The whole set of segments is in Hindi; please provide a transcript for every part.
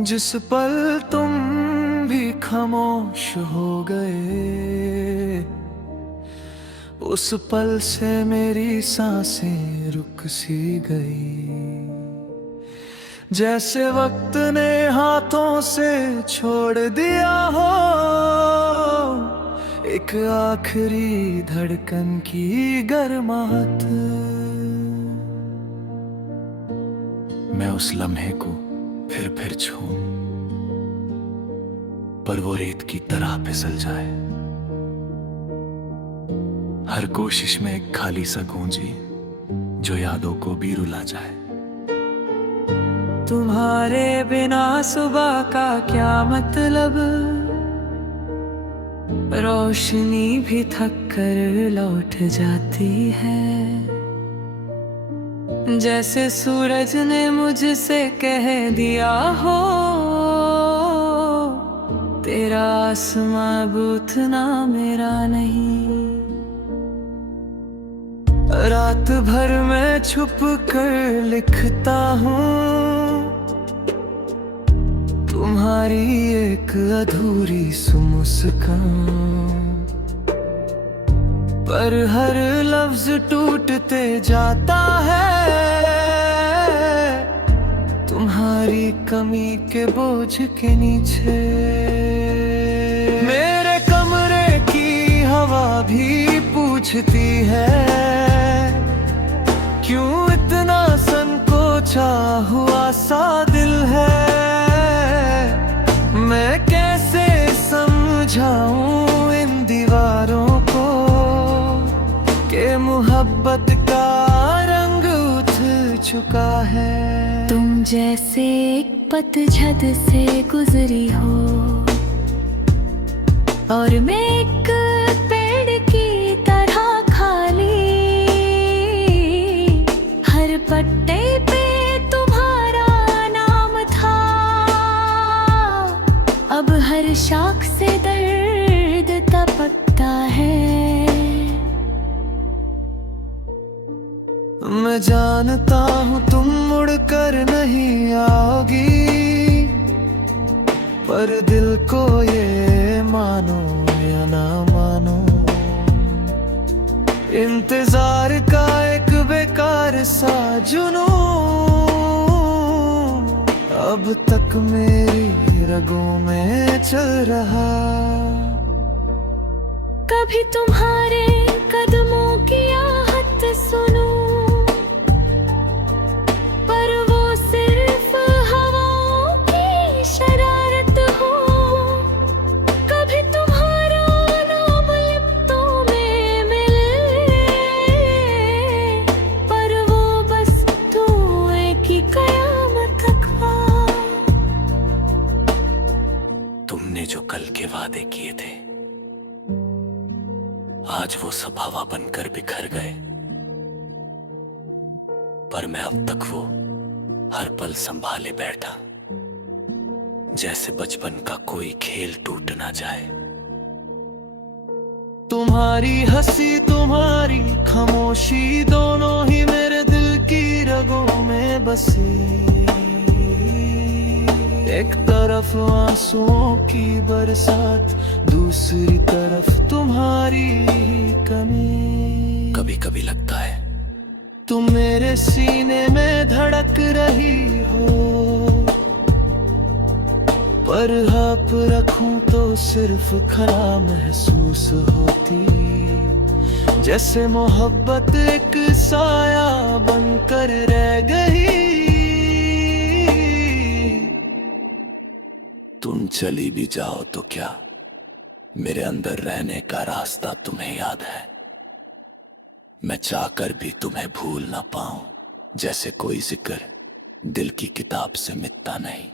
जिस पल तुम भी खामोश हो गए, उस पल से मेरी सांसें रुक सी गई। जैसे वक्त ने हाथों से छोड़ दिया हो एक आखिरी धड़कन की गर्माहट। मैं उस लम्हे को फिर छूं, पर वो रेत की तरह फिसल जाए। हर कोशिश में एक खाली सा गूंजी जो यादों को भी रुला जाए। तुम्हारे बिना सुबह का क्या मतलब, रोशनी भी थक कर लौट जाती है। जैसे सूरज ने मुझसे कह दिया हो तेरा आसमां बूथना मेरा नहीं। रात भर मैं छुप कर लिखता हूँ तुम्हारी एक अधूरी सी मुस्कान, पर हर लफ्ज टूटते जाता है तुम्हारी कमी के बोझ के नीचे। मेरे कमरे की हवा भी पूछती है क्यों इतना संकोचा हुआ सा दिल है। मैं कैसे समझाऊं इन दीवारों को कि मोहब्बत का रंग उठ चुका है। तुम जैसे एक पतझड़ से गुजरी हो और मैं एक पेड़ की तरह खाली, हर पत्ते पे तुम्हारा नाम था, अब हर शाख से दर्द टपकता है। मैं जानता हूँ तुम मुड़ कर नहीं आओगी, पर दिल को ये मानो या ना मानो इंतजार का एक बेकार सा जुनून अब तक मेरी रगों में चल रहा। कभी तुम्हारे कदमों की आहट सुनूं, पर वो सिर्फ हवाओं की शरारत हो। कभी तुम्हारा नाम लिप्तों में मिले, पर वो बस धुएं की कयामत था। तुमने जो कल के वादे किए थे आज वो सब हवा बनकर बिखर गए, पर मैं अब तक वो हर पल संभाले बैठा जैसे बचपन का कोई खेल टूट ना जाए। तुम्हारी हंसी तुम्हारी खामोशी दोनों ही मेरे दिल की रगों में बसी। एक तरफ आंसुओं की बरसात, दूसरी तरफ तुम्हारी कमी। कभी कभी लगता है तुम मेरे सीने में धड़क रही हो, पर हाथ रखूं तो सिर्फ खरा महसूस होती। जैसे मोहब्बत एक साया बनकर रह गई। तुम चली भी जाओ तो क्या मेरे अंदर रहने का रास्ता तुम्हें याद है। मैं चाहकर भी तुम्हें भूल ना पाऊं, जैसे कोई जिक्र दिल की किताब से मिटता नहीं।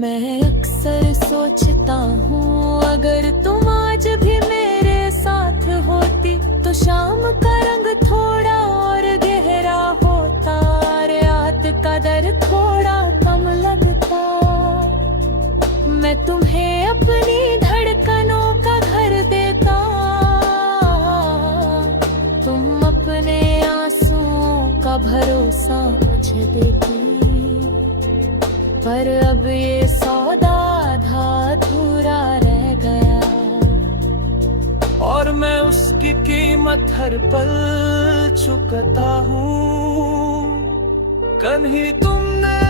मैं अक्सर सोचता हूँ अगर तुम आज भी मेरे साथ होती तो शाम का रंग थोड़ा और गहरा होता, रात का दर थोड़ा कम लगता। मैं तुम्हें अपनी धड़कनों का घर देता, तुम अपने आंसुओं का भरोसा मुझे देती। पर अब ये सौदा आधा अधूरा रह गया। और मैं उसकी कीमत हर पल चुकता हूँ। कहीं तुमने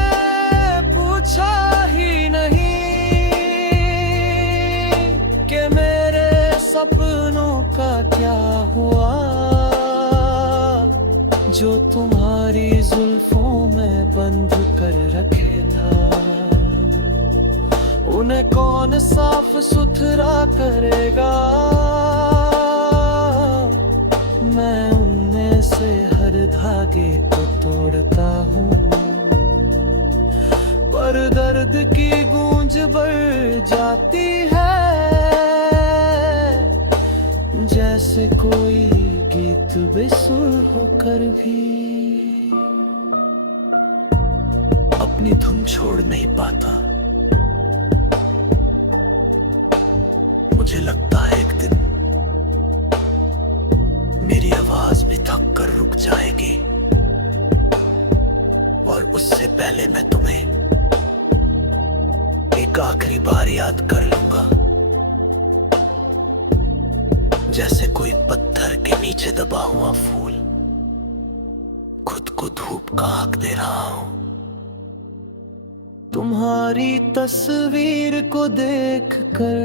पूछा ही नहीं कि मेरे सपनों का क्या हुआ, जो तुम्हारी जुल्फों में बंद कर रखे था। उन्हें कौन साफ सुथरा करेगा, मैं उनमें से हर धागे को तोड़ता हूँ। पर दर्द की गूंज बढ़ जाती है, जैसे कोई गीत बेसुर होकर भी अपनी धुन छोड़ नहीं पाता। मुझे लगता है एक दिन मेरी आवाज भी थक कर रुक जाएगी, और उससे पहले मैं तुम्हें एक आखिरी बार याद कर लूंगा, जैसे कोई पत्थर के नीचे दबा हुआ फूल खुद को धूप का हक दे रहा हूं। तुम्हारी तस्वीर को देखकर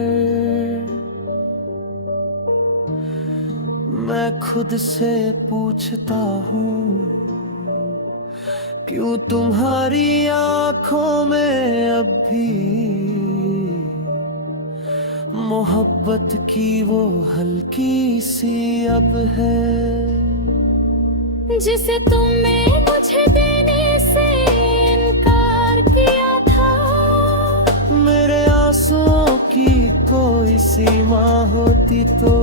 मैं खुद से पूछता हूँ, क्यों तुम्हारी आंखों में अब भी मोहब्बत की वो हल्की सी अब है, जिसे तुमने मुझे देने से इनकार किया था। मेरे आंसुओं की कोई सीमा होती तो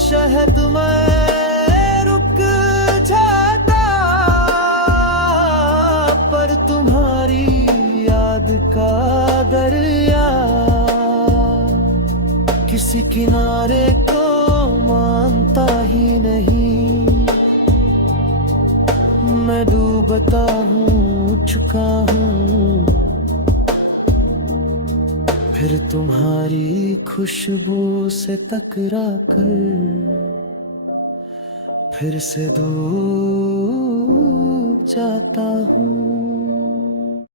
शायद मैं रुक जाता, पर तुम्हारी याद का दरिया किसी किनारे को मानता ही नहीं। मैं डूबता हूँ, चुका हूँ, फिर तुम्हारी खुशबू से टकरा कर फिर से डूब जाता हूँ।